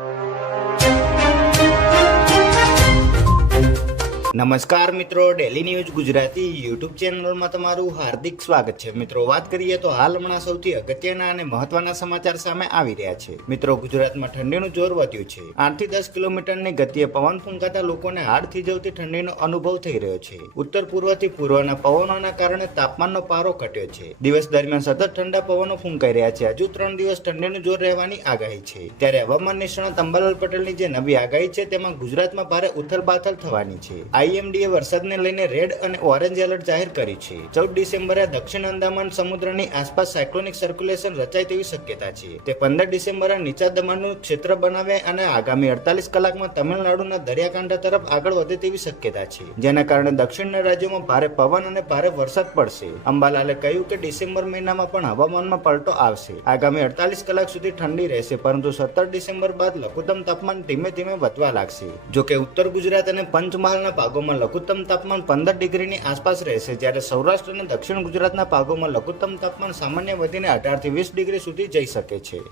you. નમસ્કાર મિત્રો daily news Gujarati YouTube ચેનલમાં તમારું હાર્દિક સ્વાગત છે. મિત્રો, વાત કરીએ તો હાલ હમણાં સૌથી અગત્યના અને મહત્વના સમાચાર સામે આવી રહ્યા છે. મિત્રો, ગુજરાતમાં ઠંડીનું જોર વધ્યું છે. આઠથી દસ કિલોમીટરની ગતિએ પવન ફૂંકાતા લોકોને હાડ થીજવતી ઠંડીનો અનુભવ થઈ રહ્યો છે. ઉત્તર પૂર્વથી પૂર્વના પવનોના કારણે તાપમાનનો પારો ઘટ્યો છે. દિવસ દરમિયાન સતત ઠંડા પવનો ફૂંકાઈ રહ્યા છે. હજુ ત્રણ દિવસ ઠંડીનું જોર રહેવાની આગાહી છે. ત્યારે હવામાન નિષ્ણાત અંબાલાલ પટેલની જે નવી આગાહી છે, તેમાં ગુજરાતમાં ભારે ઉથલપાથલ થવાની છે. આઈએમડીએ વરસાદને લઈને રેડ અને ઓરેન્જ એલર્ટ જાહેર કરી છે. ચૌદ ડિસેમ્બરે દક્ષિણ અંદામાન સમુદ્રની આસપાસ સાયક્લોનિક સર્ક્યુલેશન રચાય તેવી શક્યતા છે. તે પંદર ડિસેમ્બરે નીચા દબાણનું ક્ષેત્ર બનાવે અને આગામી અડતાલીસ કલાકમાં તમિલનાડુના દરિયાકાંઠા તરફ આગળ વધે તેવી શક્યતા છે. જેના કારણે દક્ષિણના રાજ્યોમાં ભારે પવન અને ભારે વરસાદ પડશે. અંબાલાલે કહ્યું કે ડિસેમ્બર મહિનામાં પણ હવામાનમાં પલટો આવશે. આગામી અડતાલીસ કલાક સુધી ઠંડી રહેશે, પરંતુ સત્તર ડિસેમ્બર બાદ લઘુત્તમ તાપમાન ધીમે ધીમે વધવા લાગશે. જોકે ઉત્તર ગુજરાત અને પંચમહાલના ભાગોમાં લઘુત્તમ તાપમાન પંદર ડિગ્રીની આસપાસ રહેશે. જ્યારે સૌરાષ્ટ્ર અને દક્ષિણ ગુજરાતના ભાગોમાં લઘુત્તમ તાપમાન સામાન્ય વધીને અઢારથી વીસ ડિગ્રી સુધી જઈ શકે છે.